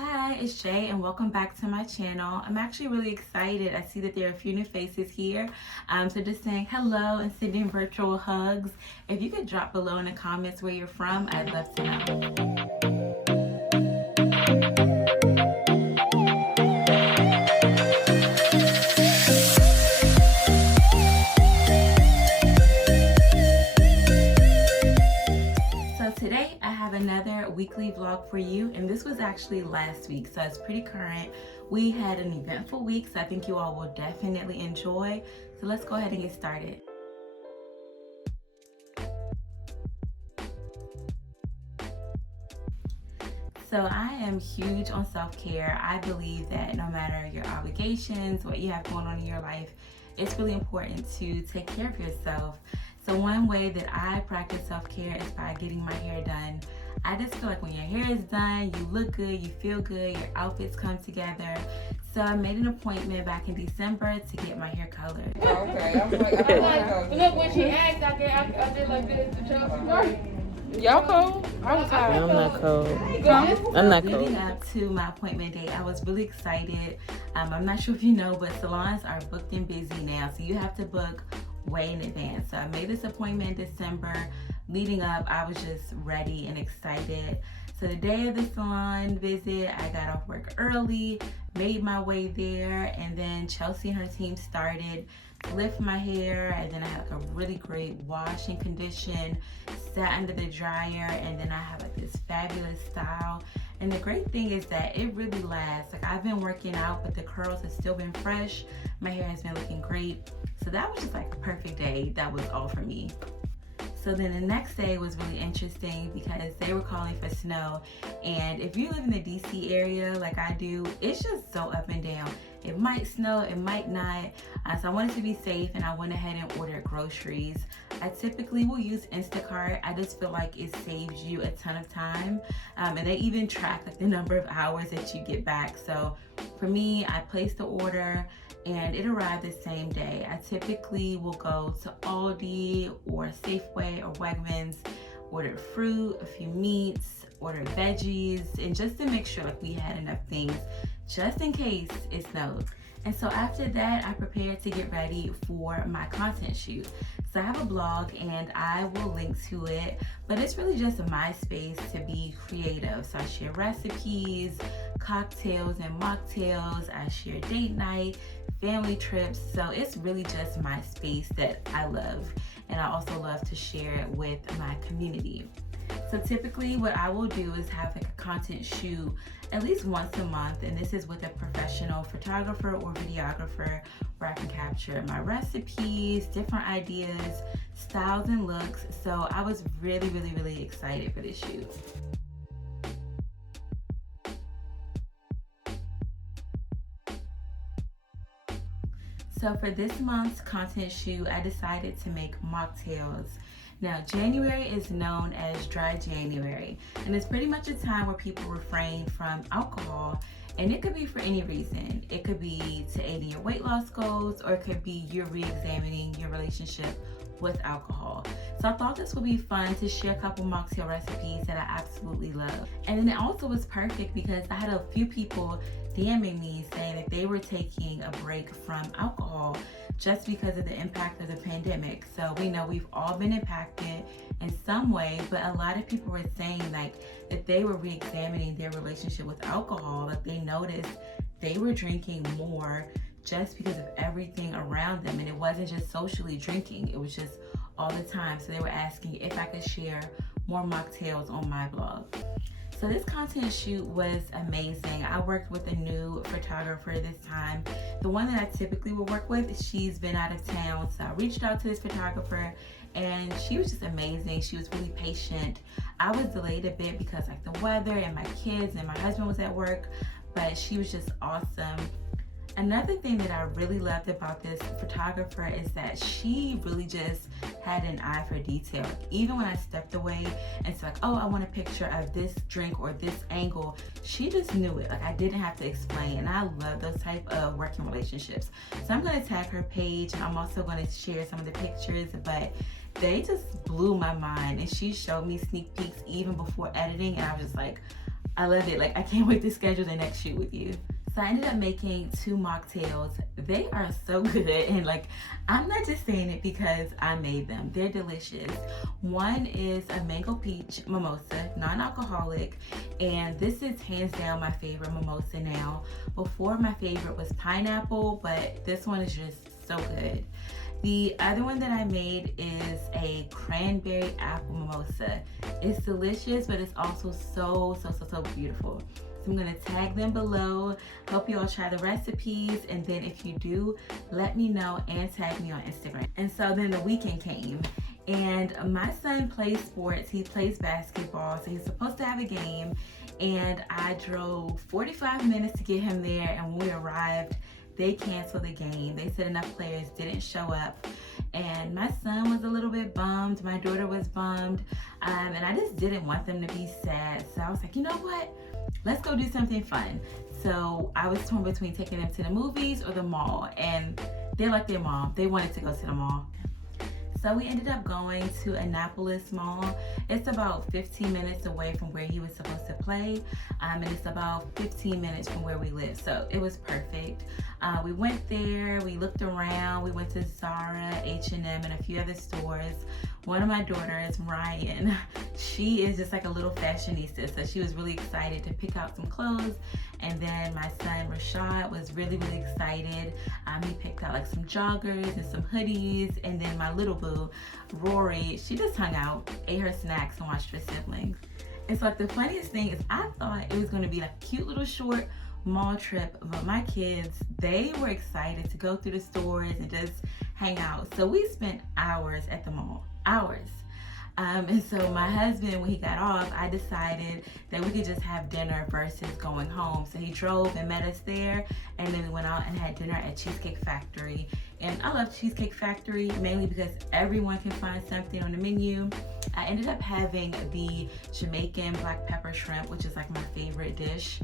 Hi, it's Jay and welcome back to my channel. I'm actually really excited. I see that there are a few new faces here. So just saying hello and sending virtual hugs. If you could drop below in the comments where you're from, I'd love to know. So today I have another weekly vlog for you, and this was actually last week, so it's pretty current. We had an eventful week, so I think you all will definitely enjoy. So let's go ahead and get started. So I am huge on self-care. I believe that no matter your obligations, what you have going on in your life, it's really important to take care of yourself. So one way that I practice self-care is by getting my hair done. I just feel like when your hair is done, you look good, you feel good, your outfits come together. So I made an appointment back in December to get my hair colored. Okay, I'm like, I Look, when she asked, I did like this to Chelsea. y'all cold? I was hot. I'm not cold. I'm not Leading cold. up to my appointment date, I was really excited. I'm not sure if you know, but salons are booked and busy now, so you have to book way in advance. So I made this appointment in December. Leading up, I was just ready and excited. So the day of the salon visit, I got off work early, made my way there, and then Chelsea and her team started to lift my hair, and then I had like a really great wash and condition, sat under the dryer, and then I have like this fabulous style. And the great thing is that it really lasts. Like, I've been working out, but the curls have still been fresh. My hair has been looking great. So that was just like a perfect day. That was all for me. So then the next day was really interesting because they were calling for snow. And if you live in the DC area like I do, it's just so up and down. It might snow, it might not. So I wanted to be safe and I went ahead and ordered groceries. I typically will use Instacart. I just feel like it saves you a ton of time. And they even track like the number of hours that you get back. So for me, I placed the order and it arrived the same day. I typically will go to Aldi or Safeway or Wegmans, order fruit, a few meats, order veggies, and just to make sure like we had enough things just in case it snowed. And so after that, I prepared to get ready for my content shoot. So I have a blog and I will link to it, but it's really just my space to be creative. So I share recipes, cocktails and mocktails. I share date night, family trips. So it's really just my space that I love. And I also love to share it with my community. So typically what I will do is have like a content shoot at least once a month, and this is with a professional photographer or videographer where I can capture my recipes, different ideas, styles and looks. So I was really excited for this shoot. So for this month's content shoot, I decided to make mocktails. Now, January is known as Dry January, and it's pretty much a time where people refrain from alcohol, and it could be for any reason. It could be to aid in your weight loss goals, or it could be you're re-examining your relationship with alcohol. So I thought this would be fun to share a couple mocktail recipes that I absolutely love. And then it also was perfect because I had a few people DMing me saying that they were taking a break from alcohol just because of the impact of the pandemic. So we know we've all been impacted in some way, but a lot of people were saying like that they were re-examining their relationship with alcohol. Like they noticed they were drinking more just because of everything around them, and it wasn't just socially drinking, it was just all the time. So they were asking if I could share more mocktails on my blog. So this content shoot was amazing. I worked with a new photographer this time. The one that I typically would work with, she's been out of town, so I reached out to this photographer and she was just amazing. She was really patient. I was delayed a bit because like the weather and my kids and my husband was at work, but she was just awesome. Another thing that I really loved about this photographer is that she really just had an eye for detail. Like, even when I stepped away and it's like, oh, I want a picture of this drink or this angle, she just knew it. Like I didn't have to explain, and I love those type of working relationships. So I'm gonna tag her page, and I'm also gonna share some of the pictures, but they just blew my mind, and she showed me sneak peeks even before editing, and I was just like, I love it. Like, I can't wait to schedule the next shoot with you. So I ended up making 2 mocktails. They are so good, and like, I'm not just saying it because I made them. They're delicious. One is a mango peach mimosa, non-alcoholic, and this is hands down my favorite mimosa now. Before, my favorite was pineapple, but this one is just so good. The other one that I made is a cranberry apple mimosa. It's delicious, but it's also so beautiful. So I'm gonna tag them below. Hope you all try the recipes, and then if you do, let me know and tag me on Instagram. And so then the weekend came, and my son plays sports. He plays basketball, so he's supposed to have a game, and I drove 45 minutes to get him there, and when we arrived, they canceled the game. They said enough players didn't show up, and my son was a little bit bummed. My daughter was bummed, and I just didn't want them to be sad. So I was like, you know what? Let's go do something fun. So I was torn between taking them to the movies or the mall, and they're like their mom. They wanted to go to the mall. So we ended up going to Annapolis Mall. It's about 15 minutes away from where he was supposed to play, and it's about 15 minutes from where we live. So it was perfect. We went there, we looked around, we went to Zara, H&M, and a few other stores. One of my daughters, Ryan, she is just like a little fashionista, so she was really excited to pick out some clothes. And then my son, Rashad, was really excited. He picked out like some joggers and some hoodies. And then my little boo, Rory, she just hung out, ate her snacks, and watched her siblings. It's like the funniest thing is I thought it was gonna be like a cute little short mall trip, but my kids, they were excited to go through the stores and just hang out. So we spent hours at the mall, hours. And so my husband, when he got off, I decided that we could just have dinner versus going home. So he drove and met us there, and then we went out and had dinner at Cheesecake Factory. And I love Cheesecake Factory mainly because everyone can find something on the menu. I ended up having the Jamaican black pepper shrimp, which is like my favorite dish.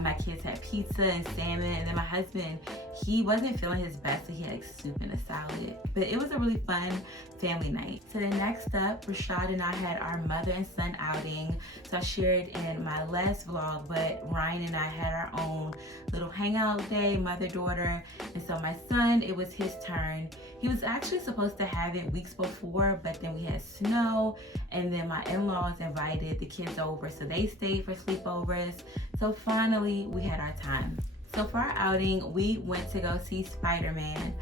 My kids had pizza and salmon, and then my husband, he wasn't feeling his best, so he had like soup and a salad. But it was a really fun family night. So then next up, Rashad and I had our mother and son outing. So I shared in my last vlog, but Ryan and I had our own little hangout day, mother-daughter. And so my son, it was his turn. He was actually supposed to have it weeks before, but then we had snow, and then my in-laws invited the kids over, so they stayed for sleepovers. So finally, we had our time. So for our outing, we went to go see Spiderman.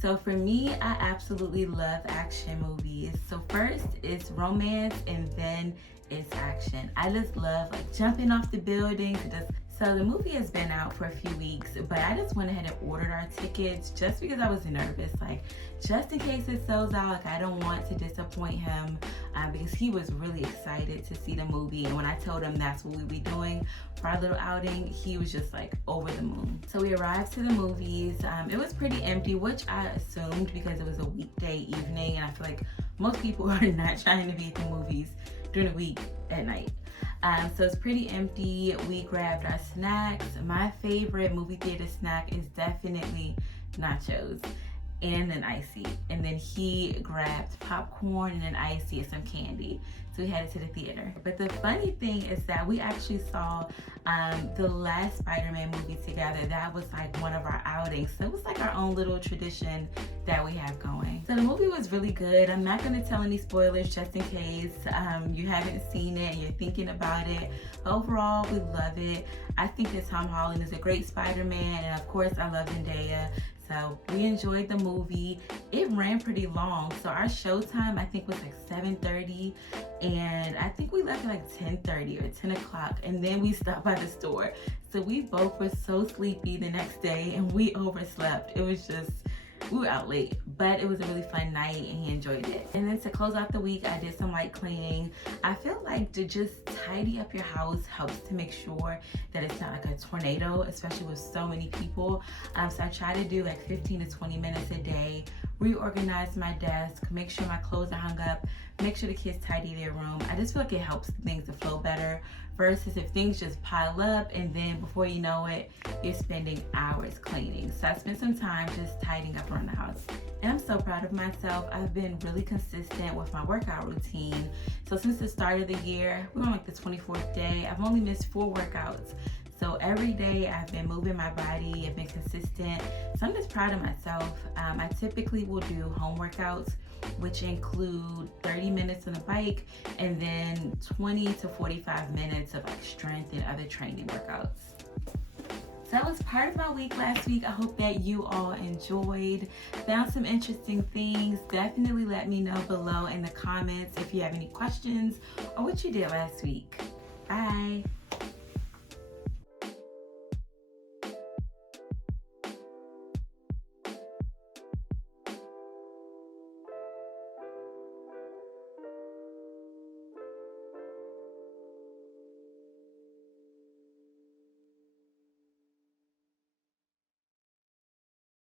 So for me, I absolutely love action movies. So first it's romance, and then it's action. I just love like jumping off the buildings. So the movie has been out for a few weeks, but I just went ahead and ordered our tickets just because I was nervous, like just in case it sells out. Like, I don't want to disappoint him because he was really excited to see the movie. And when I told him that's what we'd be doing for our little outing, he was just like over the moon. So we arrived to the movies. It was pretty empty, which I assumed because it was a weekday evening, and I feel like most people are not trying to be at the movies during the week at night. So it's pretty empty. We grabbed our snacks. My favorite movie theater snack is definitely nachos and an icy. And then he grabbed popcorn and an icy and some candy. So we headed to the theater. But the funny thing is that we actually saw the last Spider-Man movie together. That was like one of our outings. So it was like our own little tradition that we have going. So the movie was really good. I'm not gonna tell any spoilers just in case you haven't seen it and you're thinking about it. But overall, we love it. I think that Tom Holland is a great Spider-Man, and of course I love Zendaya. So we enjoyed the movie. It ran pretty long. So our showtime, I think, was like 7:30. And I think we left at like 10:30 or 10 o'clock. And then we stopped by the store. So we both were so sleepy the next day, and we overslept. It was just, we were out late, but it was a really fun night and he enjoyed it. And then to close out the week, I did some light cleaning. I feel like to just tidy up your house helps to make sure that it's not like a tornado, especially with so many people. So I try to do like 15 to 20 minutes a day, reorganize my desk, make sure my clothes are hung up, make sure the kids tidy their room. I just feel like it helps things to flow better versus if things just pile up and then before you know it, you're spending hours cleaning. So I spent some time just tidying up around the house. And I'm so proud of myself. I've been really consistent with my workout routine. So since the start of the year, we're on like the 24th day, I've only missed 4 workouts. So every day I've been moving my body, I've been consistent. So I'm just proud of myself. I typically will do home workouts, which include 30 minutes on a bike and then 20 to 45 minutes of like strength and other training workouts. So that was part of my week last week. I hope that you all enjoyed, found some interesting things. Definitely let me know below in the comments if you have any questions or what you did last week. Bye.